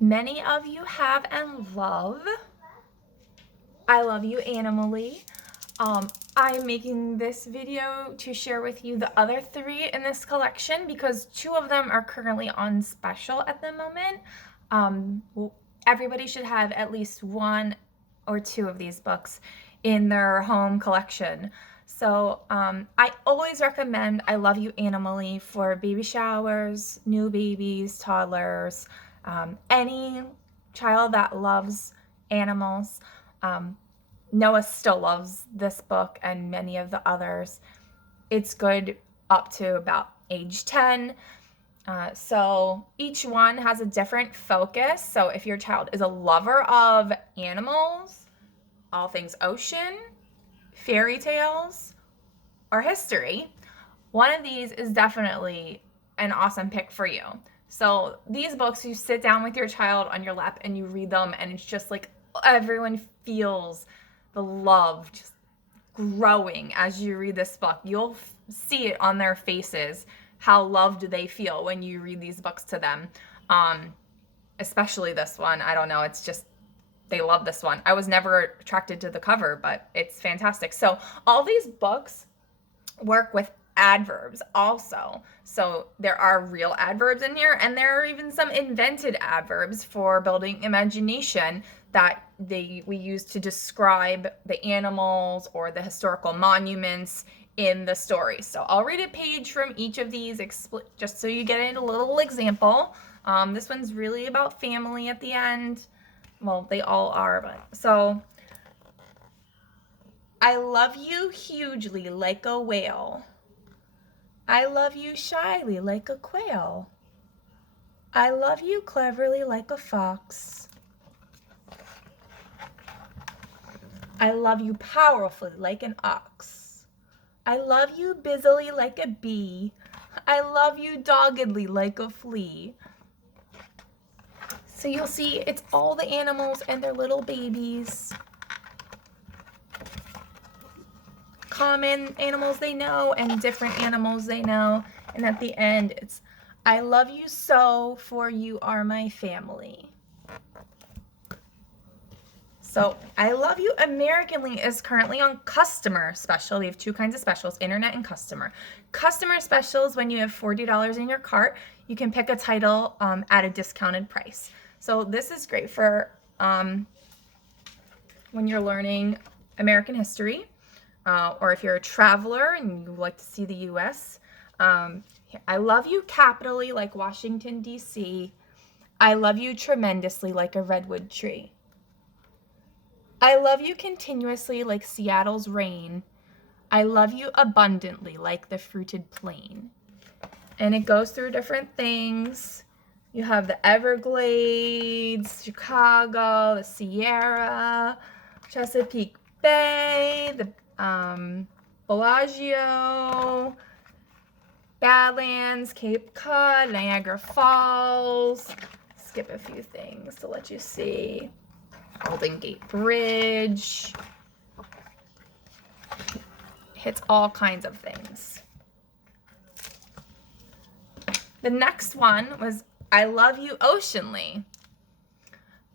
many of you have and love. I love you animally. I'm making this video to share with you the other 3 in this collection because 2 of them are currently on special at the moment. Everybody should have at least 1 or 2 of these books in their home collection. So I always recommend I Love You Animally for baby showers, new babies, toddlers, any child that loves animals. Noah still loves this book and many of the others. It's good up to about age 10. So each one has a different focus. So if your child is a lover of animals, all things ocean, fairy tales, or history, one of these is definitely an awesome pick for you. So these books, you sit down with your child on your lap and you read them, and it's just like everyone feels the love just growing as you read this book. You'll see it on their faces, how loved they feel when you read these books to them. Especially this one. I don't know, it's just, they love this one. I was never attracted to the cover, but it's fantastic. So all these books work with adverbs also. So there are real adverbs in here, and there are even some invented adverbs for building imagination that we use to describe the animals or the historical monuments in the story. So I'll read a page from each of these just so you get a little example. This one's really about family at the end. Well, they all are, but so I love you hugely like a whale. I love you shyly like a quail. I love you cleverly like a fox. I love you powerfully like an ox. I love you busily like a bee. I love you doggedly like a flea. So you'll see it's all the animals and their little babies. Common animals they know and different animals they know. And at the end, it's, I love you so, for you are my family. So I Love You Americanly is currently on customer special. We have 2 kinds of specials, internet and customer. Customer specials, when you have $40 in your cart, you can pick a title at a discounted price. So this is great for when you're learning American history, or if you're a traveler and you like to see the U.S. I love you capitally like Washington, D.C. I love you tremendously like a redwood tree. I love you continuously like Seattle's rain. I love you abundantly like the fruited plain. And it goes through different things. You have the Everglades, Chicago, the Sierra, Chesapeake Bay, the Bellagio, Badlands, Cape Cod, Niagara Falls. Skip a few things to let you see. Golden Gate Bridge. Hits all kinds of things. The next one was I Love You Oceanly.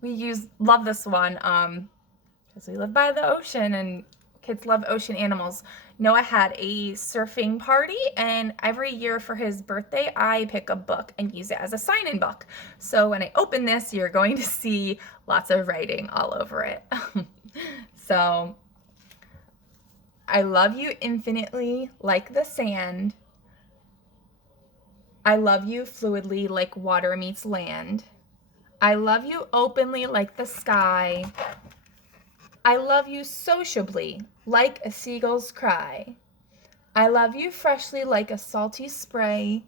We love this one because we live by the ocean and kids love ocean animals. Noah had a surfing party, and every year for his birthday, I pick a book and use it as a sign-in book. So when I open this, you're going to see lots of writing all over it. So, I love you infinitely like the sand. I love you fluidly like water meets land. I love you openly like the sky. I love you sociably like a seagull's cry. I love you freshly like a salty spray.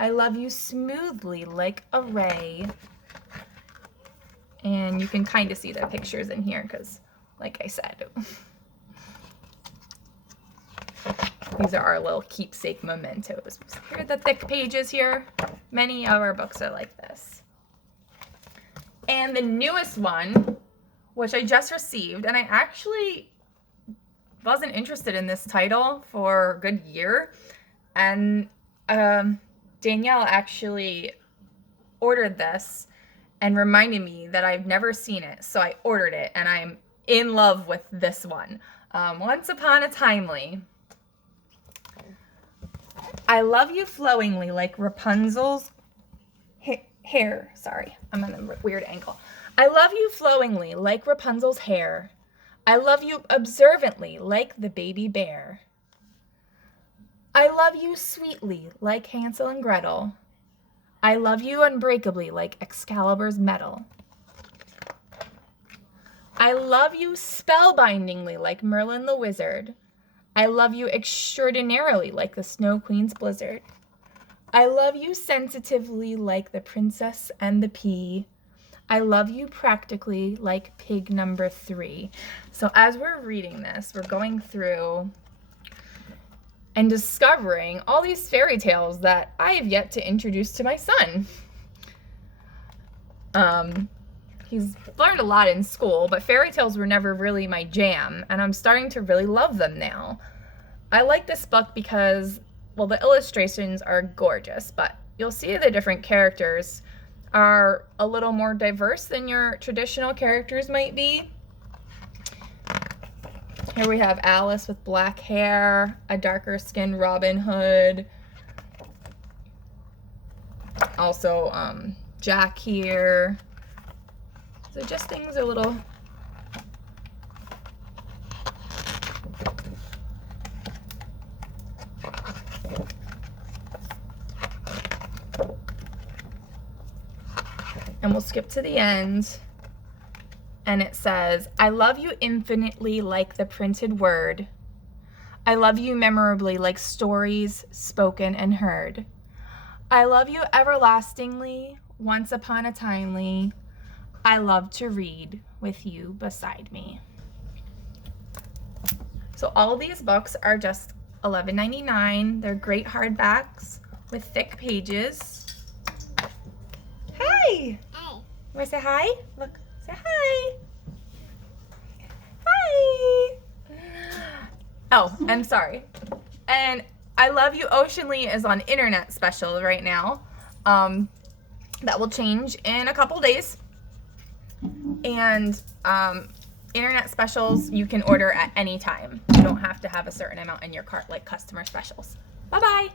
I love you smoothly like a ray. And you can kind of see the pictures in here because, like I said, these are our little keepsake mementos. Here are the thick pages here. Many of our books are like this. And the newest one, which I just received, and I actually wasn't interested in this title for a good year, and Danielle actually ordered this, and reminded me that I've never seen it. So I ordered it, and I'm in love with this one. Once Upon a Timely. I love you flowingly like Rapunzel's hair. Sorry, I'm on a weird angle. I love you flowingly like Rapunzel's hair. I love you observantly like the baby bear. I love you sweetly like Hansel and Gretel. I love you unbreakably like Excalibur's metal. I love you spellbindingly like Merlin the wizard. I love you extraordinarily like the Snow Queen's blizzard. I love you sensitively like the princess and the pea. I love you practically like pig number 3. So as we're reading this, we're going through and discovering all these fairy tales that I have yet to introduce to my son. He's learned a lot in school, but fairy tales were never really my jam, and I'm starting to really love them now. I like this book because, well, the illustrations are gorgeous, but you'll see the different characters are a little more diverse than your traditional characters might be. Here we have Alice with black hair, a darker skinned Robin Hood. Also, Jack here. So just things a little and we'll skip to the end, and it says, I love you infinitely like the printed word. I love you memorably like stories spoken and heard. I love you everlastingly, once upon a timely. I love to read with you beside me. So all these books are just $11.99. They're great hardbacks with thick pages. Hi! Hi. You want to say hi? Look, say hi. Hi! Oh, I'm sorry. And I Love You Oceanly is on internet special right now. That will change in a couple days. And internet specials you can order at any time. You don't have to have a certain amount in your cart like customer specials. Bye-bye.